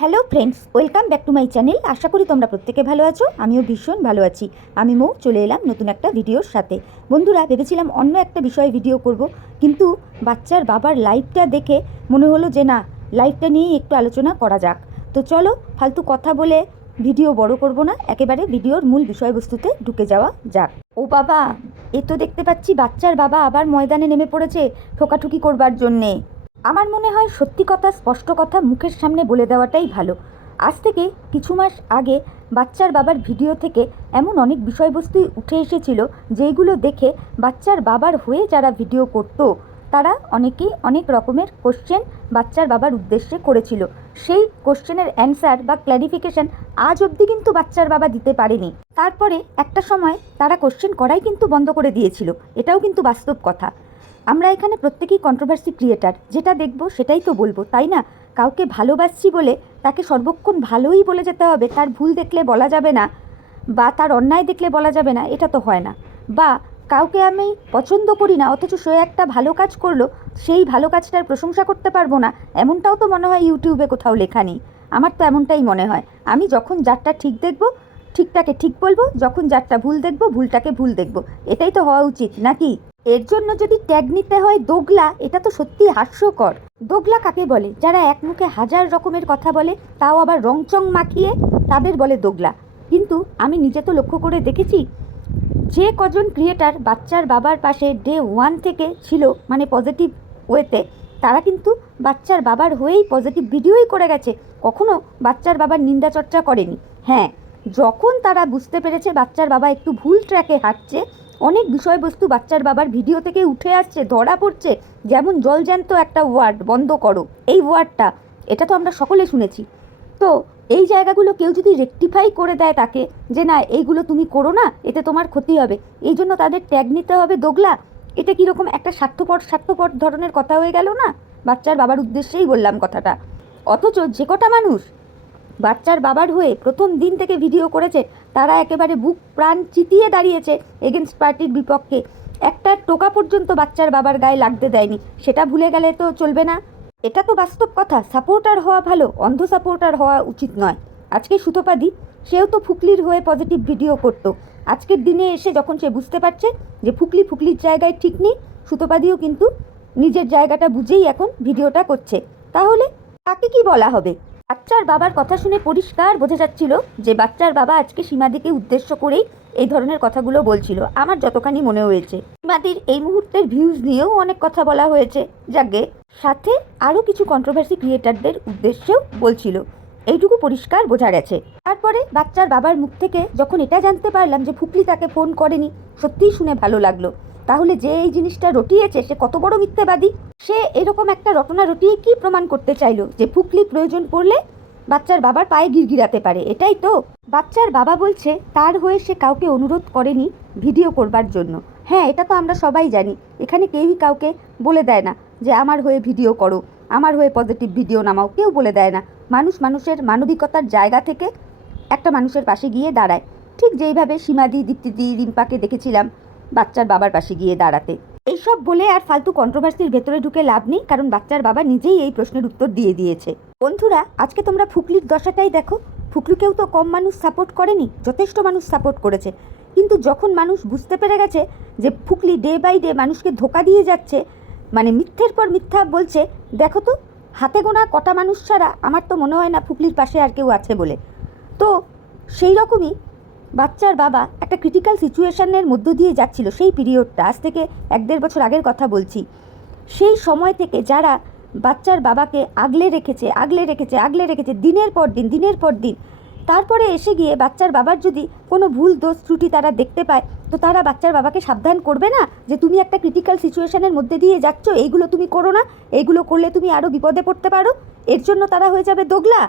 Hello friends welcome back to my channel আশা করি তোমরা প্রত্যেকে ভালো আছো, আমিও ভীষণ ভালো আছি। আমি মৌ, চলে এলাম নতুন একটা ভিডিওর সাথে। বন্ধুরা, ভেবেছিলাম অন্য একটা বিষয়ে ভিডিও করব, কিন্তু বাচ্চার বাবার লাইফটা দেখে মনে হলো যে না লাইফটা নিয়েই একটু আলোচনা করা যাক। তো চলো, ফালতু কথা বলে ভিডিও বড় করব না, একেবারে ভিডিওর মূল বিষয়বস্তুতে ঢুকে যাওয়া যাক। ও বাবা, এ তো দেখতে পাচ্ছি বাচ্চার বাবা আবার ময়দানে নেমে পড়েছে, ঠোকাঠুকি করবার জন্যে। আমার মনে হয় সত্যি কথা, স্পষ্ট কথা মুখের সামনে বলে দেওয়াটাই ভালো। আজ থেকে কিছু মাস আগে বাচ্চার বাবার ভিডিও থেকে এমন অনেক বিষয়বস্তুই উঠে এসেছিল যেইগুলো দেখে বাচ্চার বাবার হয়ে যারা ভিডিও করতো, তারা অনেকেই অনেক রকমের কোশ্চেন বাচ্চার বাবার উদ্দেশ্যে করেছিল। সেই কোশ্চেনের অ্যান্সার বা ক্ল্যারিফিকেশন আজ অবধি কিন্তু বাচ্চার বাবা দিতে পারেনি। তারপরে একটা সময় তারা কোশ্চেন করাই কিন্তু বন্ধ করে দিয়েছিল। এটাও কিন্তু বাস্তব কথা। আমরা এখানে প্রত্যেকেই কন্ট্রোভার্সি ক্রিয়েটার যেটা দেখব সেটাই তো বলব, তাই না? কাউকে ভালোবাসছি বলে তাকে সর্বক্ষণ ভালোই বলে যেতে হবে, তার ভুল দেখলে বলা যাবে না বা তার অন্যায় দেখলে বলা যাবে না, এটা তো হয় না। বা কাউকে আমি পছন্দ করি না, অথচ সে একটা ভালো কাজ করল, সেই ভালো কাজটার প্রশংসা করতে পারব না, এমনটাও তো মনে হয় ইউটিউবে কোথাও লেখা নেই। আমার তো এমনটাই মনে হয়। আমি যখন যারটা ঠিক দেখব, ঠিকটাকে ঠিক বলব, যখন যারটা ভুল দেখব, ভুলটাকে ভুল দেখব, এটাই তো হওয়া উচিত, নাকি? এর জন্য যদি ট্যাগ নিতে হয় দোগলা, এটা তো সত্যি হাস্যকর। দোগলা কাকে বলে? যারা এক মুখে হাজার রকমের কথা বলে, তাও আবার রংচং মাখিয়ে তাদের বলে দোগলা। কিন্তু আমি নিজে তো লক্ষ্য করে দেখেছি, যে কজন ক্রিয়েটার বাচ্চার বাবার পাশে ডে ওয়ান থেকে ছিল মানে পজিটিভ ওয়েতে তারা কিন্তু বাচ্চার বাবার হয়েই পজিটিভ ভিডিওই করে গেছে। কখনো বাচ্চার বাবার নিন্দা চর্চা করেনি। হ্যাঁ যখন তারা বুঝতে পেরেছে বাচ্চার বাবা একটু ভুল ট্র্যাকে হাঁটছে অনেক বিষয়বস্তু বাচ্চার বাবার ভিডিও থেকে উঠে আসছে, ধরা পড়ছে। যেমন জলজ্যান্ত একটা ওয়ার্ড, বন্ধ করো। এই ওয়ার্ডটা, এটা তো আমরা সকলে শুনেছি। তো এই জায়গাগুলো কেউ যদি রেকটিফাই করে দেয় তাকে, যে না, এইগুলো তুমি করো না, এতে তোমার ক্ষতি হবে। এই জন্য তাদের ট্যাগ নিতে হবে দোগলা। এটা কীরকম একটা স্বার্থপর স্বার্থপর ধরনের কথা হয়ে গেল না? বাচ্চার বাবার উদ্দেশ্যেই বললাম কথাটা। অথচ যে কটা মানুষ বাচ্চার বাবার হয়ে প্রথম দিন থেকে ভিডিও করেছে। তারা একেবারে বুক প্রাণ চিতিয়ে দাঁড়িয়েছে এগেনস্ট পার্টির বিপক্ষে। একটা টোকা পর্যন্ত বাচ্চার বাবার গায়ে লাগতে দেয়নি। সেটা ভুলে গেলে তো চলবে না। এটা তো বাস্তব কথা। সাপোর্টার হওয়া ভালো, অন্ধ সাপোর্টার হওয়া উচিত নয়। আজকে সুতোপাদি, সেও তো ফুকলির হয়ে পজিটিভ ভিডিও করতো। আজকের দিনে এসে যখন সে বুঝতে পারছে যে ফুকলি ফুকলির জায়গায় ঠিক নেই, সুতোপাদিও কিন্তু নিজের জায়গাটা বুঝেই এখন ভিডিওটা করছে। তাহলে তাকে কি বলা হবে? বাচ্চার বাবার কথা শুনে পরিষ্কার বোঝা যাচ্ছিল যে বাচ্চার বাবা আজকে সীমাদিকে উদ্দেশ্য করেই এই ধরনের কথাগুলো বলছিল। আমার যতখানি মনে হয়েছে। সীমাদির এই মুহূর্তের ভিউজ নিয়েও অনেক কথা বলা হয়েছে। যাকে সাথে আরও কিছু কন্ট্রোভার্সি ক্রিয়েটারদের উদ্দেশ্যেও বলছিল। এইটুকু পরিষ্কার বোঝা গেছে। তারপরে বাচ্চার বাবার মুখ থেকে যখন এটা জানতে পারলাম যে ফুকলি তাকে ফোন করেনি, সত্যিই শুনে ভালো লাগল। তাহলে যে এই জিনিসটা রটিয়েছে, সে কত বড় মিথ্যেবাদী? সে এরকম একটা রটনা রটিয়ে কি প্রমাণ করতে চাইলো যে ফুকলি প্রয়োজন পড়লে বাচ্চার বাবার পায়ে গিরগিরাতে পারে, এটাই তো। বাচ্চার বাবা বলছে, তার হয়ে সে কাউকে অনুরোধ করেনি ভিডিও করবার জন্য। হ্যাঁ এটা তো আমরা সবাই জানি, এখানে কেউই কাউকে বলে দেয় না যে আমার হয়ে ভিডিও করো, আমার হয়ে পজিটিভ ভিডিও নামাও, কেউ বলে দেয় না। মানুষ মানুষের মানবিকতার জায়গা থেকে একটা মানুষের পাশে গিয়ে দাঁড়ায়। ঠিক যেইভাবে সীমাদি, দীপ্তিদি, রিম্পাকে দেখেছিলাম বাচ্চার বাবার পাশে গিয়ে দাঁড়াতে। এইসব বলে আর ফালতু কন্ট্রোভার্সির ভেতরে ঢুকে লাভ নেই, কারণ বাচ্চার বাবা নিজেই এই প্রশ্নের উত্তর দিয়ে দিয়েছে। বন্ধুরা, আজকে তোমরা ফুকলির দশাটাই দেখো। ফুকলিকেও তো কম মানুষ সাপোর্ট করেনি, যথেষ্ট মানুষ সাপোর্ট করেছে। কিন্তু যখন মানুষ বুঝতে পেরে গেছে যে ফুকলি ডে বাই ডে মানুষকে ধোকা দিয়ে যাচ্ছে মানে মিথ্যের পর মিথ্যা বলছে, দেখো তো, হাতে গোনা কটা মানুষ ছাড়া আমার তো মনে হয় না ফুকলির পাশে আর কেউ আছে বলে। তো সেই রকমই বাচ্চার বাবা একটা ক্রিটিক্যাল সিচুয়েশনের মধ্য দিয়ে যাচ্ছিল সেই পিরিয়ডটা আজ থেকে এক দেড় বছর আগের কথা বলছি। সেই সময় থেকে যারা বাচ্চার বাবাকে আগলে রেখেছে আগলে রেখেছে আগলে রেখেছে, দিনের পর দিন, দিনের পর দিন। তারপরে এসে গিয়ে বাচ্চার বাবার যদি কোনো ভুল, দোষ, ত্রুটি তারা দেখতে পায়, তো তারা বাচ্চার বাবাকে সাবধান করবে না? যে তুমি একটা ক্রিটিক্যাল সিচুয়েশনের মধ্যে দিয়ে যাচ্ছ, এইগুলো তুমি করো না, এইগুলো করলে তুমি আরও বিপদে পড়তে পারো, এর জন্য তারা হয়ে যাবে দোগলা।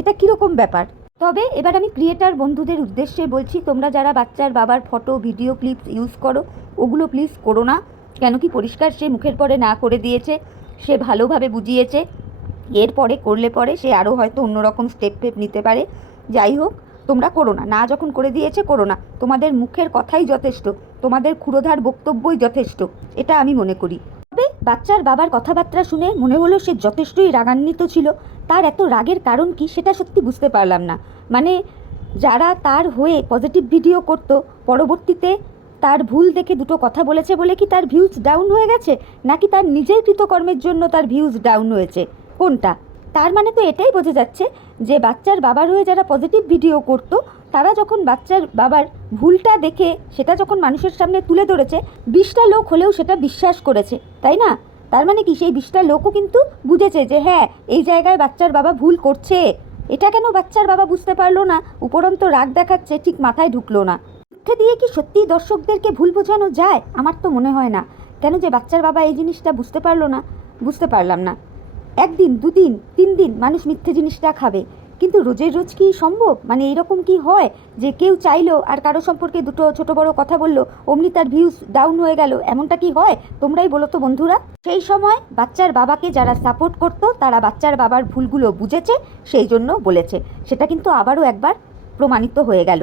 এটা কীরকম ব্যাপার? তবে এবার আমি ক্রিয়েটার বন্ধুদের উদ্দেশ্যে বলছি, তোমরা যারা বাচ্চার বাবার ফটো ভিডিও ক্লিপস ইউজ করো, ওগুলো প্লিজ করো না। কেন কি পরিষ্কার সে মুখের পরে না করে দিয়েছে। সে ভালোভাবে বুঝিয়েছে। এরপরে করলে পরে সে আরও হয়তো অন্যরকম স্টেপ ফেপ নিতে পারে। যাই হোক, তোমরা করো না। না যখন করে দিয়েছে, করো না। তোমাদের মুখের কথাই যথেষ্ট। তোমাদের ক্ষুরোধার বক্তব্যই যথেষ্ট। এটা আমি মনে করি। তবে বাচ্চার বাবার কথাবার্তা শুনে মনে হলো সে যথেষ্টই রাগান্বিত ছিল। তার এত রাগের কারণ কি সেটা সত্যি বুঝতে পারলাম না। মানে যারা তার হয়ে পজিটিভ ভিডিও করত, পরবর্তীতে তার ভুল দেখে দুটো কথা বলেছে বলে কি তার ভিউজ ডাউন হয়ে গেছে? নাকি তার নিজের কৃতকর্মের জন্য তার ভিউজ ডাউন হয়েছে? কোনটা? তার মানে তো এটাই বোঝা যাচ্ছে যে বাচ্চার বাবার হয়ে যারা পজিটিভ ভিডিও করত, তারা যখন বাচ্চার বাবার ভুলটা দেখে সেটা যখন মানুষের সামনে তুলে ধরেছে, বিশটা লোক হলেও সেটা বিশ্বাস করেছে, তাই না? তার মানে কি সেই বিশটা লোকও কিন্তু বুঝেছে যে হ্যাঁ এই জায়গায় বাচ্চার বাবা ভুল করছে। এটা কেন বাচ্চার বাবা বুঝতে পারল না? উপরন্ত রাগ দেখাচ্ছে, ঠিক মাথায় ঢুকলো না। মিথ্যে দিয়ে কি সত্যিই দর্শকদেরকে ভুল বোঝানো যায়? আমার তো মনে হয় না। কেন যে বাচ্চার বাবা এই জিনিসটা বুঝতে পারল না? বুঝতে পারলাম না। একদিন, দুদিন, তিন দিন মানুষ মিথ্যে জিনিসটা খাবে। কিন্তু রোজের রোজ কি সম্ভব? মানে এইরকম কি হয় যে কেউ চাইলো আর কারও সম্পর্কে দুটো ছোট বড় কথা বলল, অমনি তার ভিউজ ডাউন হয়ে গেল? এমনটা কি হয়? তোমরাই বলো তো বন্ধুরা। সেই সময় বাচ্চার বাবাকে যারা সাপোর্ট করতো, তারা বাচ্চার বাবার ভুলগুলো বুঝেছে, সেই জন্য বলেছে। সেটা কিন্তু আবারও একবার প্রমাণিত হয়ে গেল।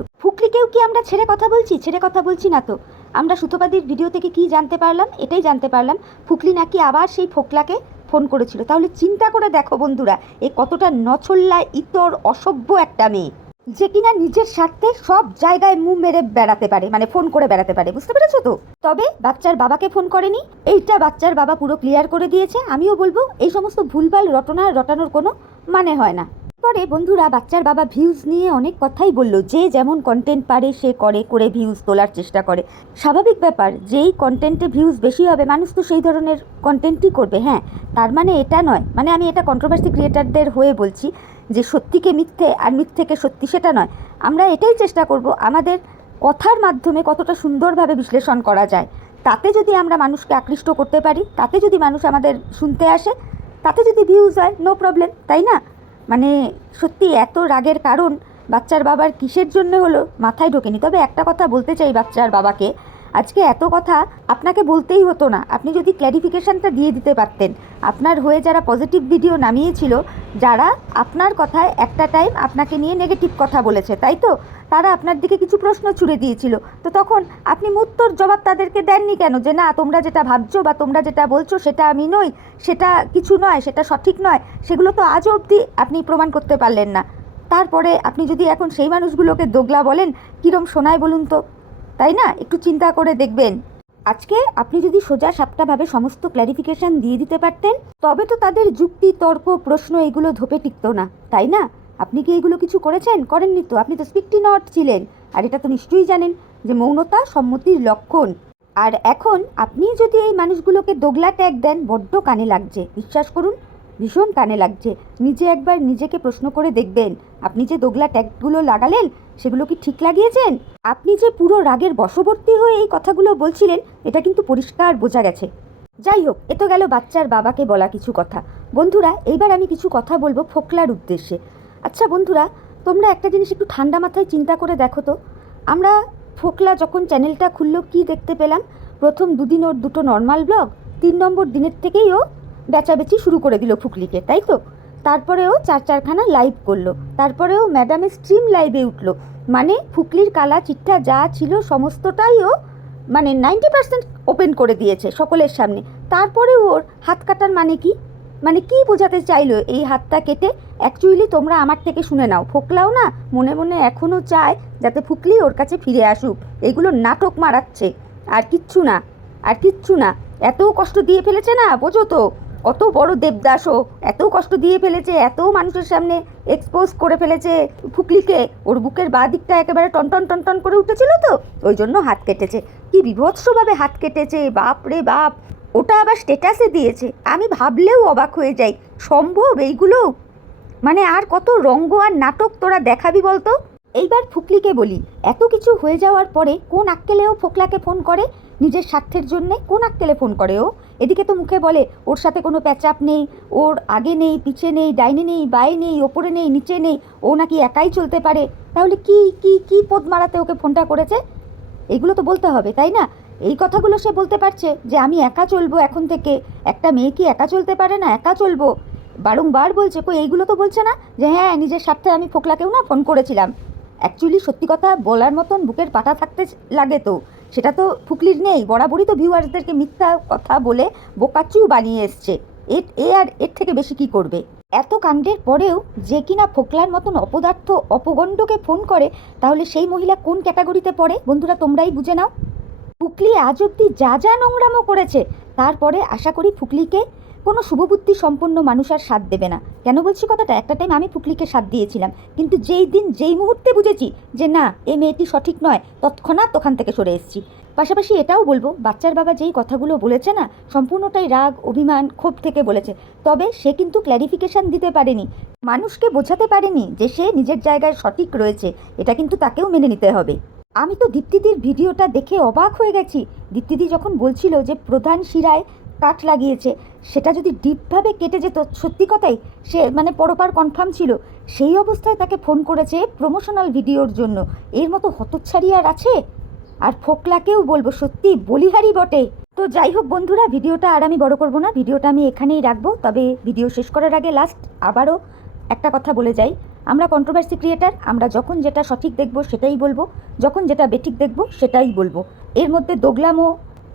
ফুকলিকেও কি আমরা ছেড়ে কথা বলছি? ছেড়ে কথা বলছি না তো। আমরা সুতোপাদির ভিডিও থেকে কি জানতে পারলাম? এটাই জানতে পারলাম। ফুকলি নাকি আবার সেই ফোকলাকে ফোন করেছিল। তাহলে চিন্তা করে দেখো বন্ধুরা, এ কতটা নছল্লা, ইতর, অসভ্য একটা মেয়ে। যে কিনা নিজের স্বার্থে সব জায়গায় মুখ মেরে বেড়াতে পারে মানে ফোন করে বেড়াতে পারে, বুঝতে পেরেছ তো? তবে বাচ্চার বাবাকে ফোন করেনি। এইটা বাচ্চার বাবা পুরো ক্লিয়ার করে দিয়েছে। আমিও বলব, এই সমস্ত ভুলভাল রটনা রটানোর কোনো মানে হয় না। পরে বন্ধুরা বাচ্চার বাবা ভিউজ নিয়ে অনেক কথাই বলল। যে যেমন কন্টেন্ট পারে, সে করে করে ভিউজ তোলার চেষ্টা করে। স্বাভাবিক ব্যাপার, যেই কন্টেন্টে ভিউজ বেশি হবে, মানুষ তো সেই ধরনের কন্টেন্টই করবে হ্যাঁ? তার মানে এটা নয়। মানে আমি এটা কন্ট্রোভার্সি ক্রিয়েটারদের হয়ে বলছি যে সত্যিকে মিথ্যে আর মিথ্যেকে সত্যি সেটা নয়। আমরা এটাই চেষ্টা করব আমাদের কথার মাধ্যমে কতটা সুন্দরভাবে বিশ্লেষণ করা যায়। তাতে যদি আমরা মানুষকে আকৃষ্ট করতে পারি, তাতে যদি মানুষ আমাদের শুনতে আসে, তাতে যদি ভিউজ হয় নো প্রবলেম তাই না? মানে সত্যি এত রাগের কারণ বাচ্চার বাবার কিসের জন্য হলো মাথায় ঢোকেনি? তবে একটা কথা বলতে চাই বাচ্চার বাবাকে। আজকে এত কথা আপনাকে বলতেই হতো না। আপনি যদি ক্ল্যারিফিকেশানটা দিয়ে দিতে পারতেন। আপনার হয়ে যারা পজিটিভ ভিডিও নামিয়েছিল, যারা আপনার কথায় একটা টাইম আপনাকে নিয়ে নেগেটিভ কথা বলেছে, তাই তো? তারা আপনার দিকে কিছু প্রশ্ন ছুড়ে দিয়েছিল। তো তখন আপনি উত্তর জবাব তাদেরকে দেননি কেন? যে না, তোমরা যেটা ভাবছ বা তোমরা যেটা বলছো সেটা আমি নই, সেটা কিছু নয়, সেটা সঠিক নয়, সেগুলো তো আজও অবধি আপনি প্রমাণ করতে পারলেন না। তারপরে আপনি যদি এখন সেই মানুষগুলোকে দোগলা বলেন, কীরম শোনায় বলুন তো? তাই না? একটু চিন্তা করে দেখবেন। আজকে আপনি যদি সোজা সাপটাভাবে সমস্ত ক্ল্যারিফিকেশান দিয়ে দিতে পারতেন, তবে তো তাদের যুক্তি, তর্ক, প্রশ্ন এগুলো ধোপে টিকতো না, তাই না? আপনি কি এগুলো কিছু করেছেন? করেননি তো। আপনি তো স্পিকটি নট ছিলেন। আর এটা তো নিশ্চয়ই জানেন যে মৌনতা সম্মতির লক্ষণ। আর এখন আপনি যদি এই মানুষগুলোকে দোগলা ট্যাগ দেন, বড্ড কানে লাগছে। বিশ্বাস করুন ভীষণ কানে লাগছে। নিজে একবার নিজেকে প্রশ্ন করে দেখবেন, আপনি যে দোগলা ট্যাগগুলো লাগালেন, সেগুলো কি ঠিক লাগিয়েছেন? আপনি যে পুরো রাগের বশবর্তী হয়ে এই কথাগুলো বলছিলেন, এটা কিন্তু পরিষ্কার বোঝা গেছে। যাই হোক, এ তো গেল বাচ্চার বাবাকে বলা কিছু কথা। বন্ধুরা, এইবার আমি কিছু কথা বলব ফোকলার উদ্দেশ্যে। আচ্ছা বন্ধুরা, তোমরা একটা জিনিস একটু ঠান্ডা মাথায় চিন্তা করে দেখো তো। আমরা ফোকলা যখন চ্যানেলটা খুললো, কি দেখতে পেলাম? প্রথম দুদিন ওর দুটো নর্মাল ব্লগ, তিন নম্বর দিনের থেকেই ও বেচাবেচি শুরু করে দিল ফুকলিকে তাই তো? তারপরেও চার চারখানা লাইভ করল। তারপরেও ম্যাডামের স্ট্রিম লাইভে উঠল। মানে ফুকলির কালা চিঠা যা ছিল সমস্তটাই ও মানে নাইনটি পার্সেন্ট ওপেন করে দিয়েছে সকলের সামনে। তারপরে ওর হাত কাটার মানে কি? মানে কি বোঝাতে চাইলো? এই হাতটা কেটে অ্যাকচুয়ালি তোমরা আমার থেকে শুনে নাও। ফোকলাও না, মনে মনে এখনও চায় যাতে ফুকলি ওর কাছে ফিরে আসুক। এগুলো নাটক মারাচ্ছে। আর কিচ্ছু না, আর কিচ্ছু না। এত কষ্ট দিয়ে ফেলেছে না, বোঝো তো। কত বড় দেবদাসও এত কষ্ট দিয়ে ফেলেছে, এত মানুষের সামনে এক্সপোজ করে ফেলেছে ফুকলিকে। ওর বুকের বাঁ দিকটা একেবারে টনটন টনটন করে উঠেছিল তো, ওই জন্য হাত কেটেছে। কি বিভৎসভাবে হাত কেটেছে, বাপ রে বাপ। ওটা আবার স্টেটাসে দিয়েছে। আমি ভাবলেও অবাক হয়ে যাই। সম্ভব এইগুলো? মানে আর কত রঙ্গ আর নাটক তোরা দেখাবি বলতো? এইবার ফুকলিকে বলি, এত কিছু হয়ে যাওয়ার পরে কোন আক্কেলেও ফোকলাকে ফোন করে? নিজের স্বার্থের জন্যে কোন আক্কেলে ফোন করে ও? এদিকে তো মুখে বলে, ওর সাথে কোনো প্যাচাপ নেই, ওর আগে নেই, পিছে নেই, ডাইনে নেই, বায়ে নেই, ওপরে নেই, নিচে নেই, ও নাকি একাই চলতে পারে? তাহলে কি কি কি পদ মারাতে ওকে ফোনটা করেছে? এগুলো তো বলতে হবে, তাই না? এই কথাগুলো সে বলতে পারছে যে, আমি একা চলবো এখন থেকে। একটা মেয়ে কি একা চলতে পারে না, একা চলবো? বারংবার বলছে, কই, এইগুলো তো বলছে না যে হ্যাঁ নিজের স্বার্থে আমি ফোকলাকেও না ফোন করেছিলাম। অ্যাকচুয়ালি সত্যি কথা বলার মতন বুকের পাটা থাকতে লাগে তো। সেটা তো ফুকলির নেই, বরাবরই তো ভিউয়ার্সদেরকে মিথ্যা কথা বলে বোকাচু বানিয়ে এসছে। এ এ আর এর থেকে বেশি কি করবে? এত কাণ্ডের পরেও যে কিনা ফোকলার মতন অপদার্থ অপগণ্ডকে ফোন করে, তাহলে সেই মহিলা কোন ক্যাটাগরিতে পড়ে? বন্ধুরা, তোমরাই বুঝে নাও। ফুকলি আজ অব্দি যা যা নোংরামো করেছে, তারপরে আশা করি ফুকলিকে কোনো শুভবুদ্ধি সম্পন্ন মানুষ আর সাথ দেবে না। কেন বলছি কথাটা? একটা টাইম আমি ফুকলিকে সাথ দিয়েছিলাম। কিন্তু যেই দিন, যেই মুহূর্তে বুঝেছি যে না, এ মেয়েটি সঠিক নয়, তৎক্ষণাৎ ওখান থেকে সরে এসেছি। পাশাপাশি এটাও বলব, বাচ্চার বাবা যেই কথাগুলো বলেছে না, সম্পূর্ণটাই রাগ, অভিমান, ক্ষোভ থেকে বলেছে। তবে সে কিন্তু ক্ল্যারিফিকেশন দিতে পারেনি। মানুষকে বোঝাতে পারেনি যে সে নিজের জায়গায় সঠিক রয়েছে। এটা কিন্তু তাকেও মেনে নিতে হবে। আমি তো দীপ্তিদির ভিডিওটা দেখে অবাক হয়ে গেছি। দীপ্তিদি যখন বলছিল যে প্রধান শিরায় কাঠ লাগিয়েছে। সেটা যদি ডিপভাবে কেটে যেত, সত্যি কথাই, সে মানে পরপার কনফার্ম ছিল। সেই অবস্থায় তাকে ফোন করেছে প্রমোশনাল ভিডিওর জন্য। এর মতো হতচ্ছাড়ি আর আছে? আর ফোকলাকেও বলব, সত্যি বলিহারি বটে। তো যাই হোক বন্ধুরা, ভিডিওটা আর আমি বড় করব না। ভিডিওটা আমি এখানেই রাখব। তবে ভিডিও শেষ করার আগে লাস্ট আবারও একটা কথা বলে যাই। আমরা কন্ট্রোভার্সি ক্রিয়েটার আমরা যখন যেটা সঠিক দেখব সেটাই বলব। যখন যেটা বেঠিক দেখব সেটাই বলব। এর মধ্যে দোগলামও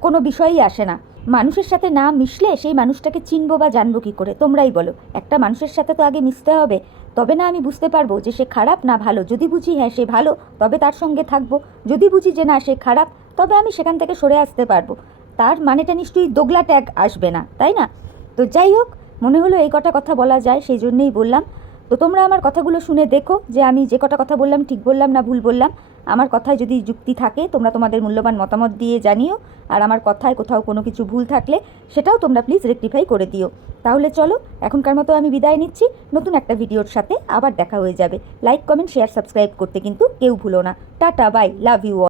কোনো বিষয়ই আসে না। মানুষের সাথে না মিশলে সেই মানুষটাকে চিনবো বা জানব কী করে? তোমরাই বলো। একটা মানুষের সাথে তো আগে মিশতে হবে। তবে না আমি বুঝতে পারব যে সে খারাপ না ভালো। যদি বুঝি হ্যাঁ সে ভালো, তবে তার সঙ্গে থাকব। যদি বুঝি যে না, সে খারাপ, তবে আমি সেখান থেকে সরে আসতে পারব। তার মানেটা নিশ্চয়ই দোগলা ট্যাগ আসবে না, তাই না? তো যাই হোক, মনে হলো এই কটা কথা বলা যায়, সেই জন্যেই বললাম। তো তোমরা আমার কথাগুলো শুনে দেখো যে আমি যে কটা কথা বললাম, ঠিক বললাম না ভুল বললাম। আমার কথায় যদি যুক্তি থাকে, তোমরা তোমাদের মূল্যবান মতামত দিয়ে জানিও। আর আমার কথায় কোথাও কোনো কিছু ভুল থাকলে, সেটাও তোমরা প্লিজ রেকটিফাই করে দিও। তাহলে চলো, এখনকার মতো আমি বিদায় নিচ্ছি। নতুন একটা ভিডিওর সাথে আবার দেখা হয়ে যাবে। লাইক কমেন্ট শেয়ার সাবস্ক্রাইব করতে কিন্তু কেউ ভুলো না। Tata bye love you